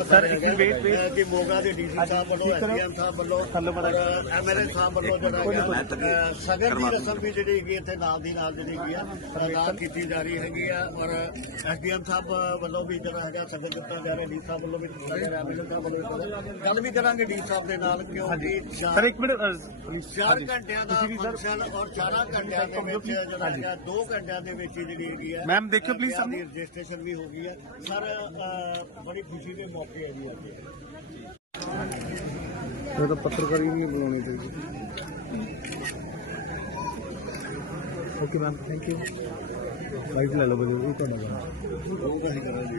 Sir, ਇੱਕ wait, wait. ਕਿ ਮੋਗਾ ਦੇ ਡੀਸੀ ਸਾਹਿਬ ਵੱਲੋਂ। ਐਸਡੀਐਮ ਸਾਹਿਬ ਵੱਲੋਂ ਐਮਐਲਏ ਸਾਹਿਬ ਵੱਲੋਂ ਜਿਹੜਾ ਸਗਨ ਦੀ ਰਸਮ ਵੀ ਜਿਹੜੀ ਹੈਗੀ ਇੱਥੇ ਨਾਲ ਦੀ ਨਾਲ ਜਿਹੜੀ ਹੈਗੀ ਆ ਅਦਾ ਕੀਤੀ ਜਾ ਰਹੀ ਹੈਗੀ ਆ ਔਰ ਐਸਡੀਐਮ ਸਾਹਿਬ ਵੱਲੋਂ ਵੀ ਜਿਹੜਾ ਹੈਗਾ ਸਗਨ ਦਿੱਤਾ ਜਾ ਰਿਹਾ ਡੀ ਸਾਹਿਬ ਵੱਲੋਂ ਵੀ ਦਿੱਤਾ ਜਾ ਰਿਹਾ ਐਮਐਲਏ ਸਾਹਿਬ ਵੱਲੋਂ। ਗੱਲ ਵੀ ਕਰਾਂਗੇ ਡੀ ਸਾਹਿਬ ਦੇ ਨਾਲ ਕਿਉਂਕਿ ਸਰ ਇੱਕ ਮਿੰਟ ਚਾਰ ਘੰਟਿਆਂ ਦਾ ਫੰਕਸ਼ਨ ਔਰ ਚਾਰਾਂ ਘੰਟਿਆਂ ਦੇ ਵਿੱਚ ਜਿਹੜਾ ਹੈਗਾ 2 ਘੰਟਿਆਂ ਦੇ ਵਿੱਚ ਜਿਹੜੀ ਹੈਗੀ ਆ ਮੈਮ, ਦੇਖਿਓ please ਵਿਆਹ ਦੀ ਸਾਹਮਣੇ। ਰਜਿਸਟ੍ਰੇਸ਼ਨ ਵੀ ਹੋ ਗਈ ਹੈ ਸਰ ਬੜੀ ਖੁਸ਼ੀ ਦੇ ਮੌਕੇ ਇਹ ਤਾਂ ਪੱਤਰਕਾਰੀ ਨਹੀਂ ਬੁਲਾਉਣੀ ਚਾਹੀਦੀ। Okay ma'am thank you light ਲੈ ਲਓ ਬਜੋ ਇਹ ਤੁਹਾਡਾ ਕੰਮ। ਉਹ ਕਹੀ ਕਰਾਂਗੇ।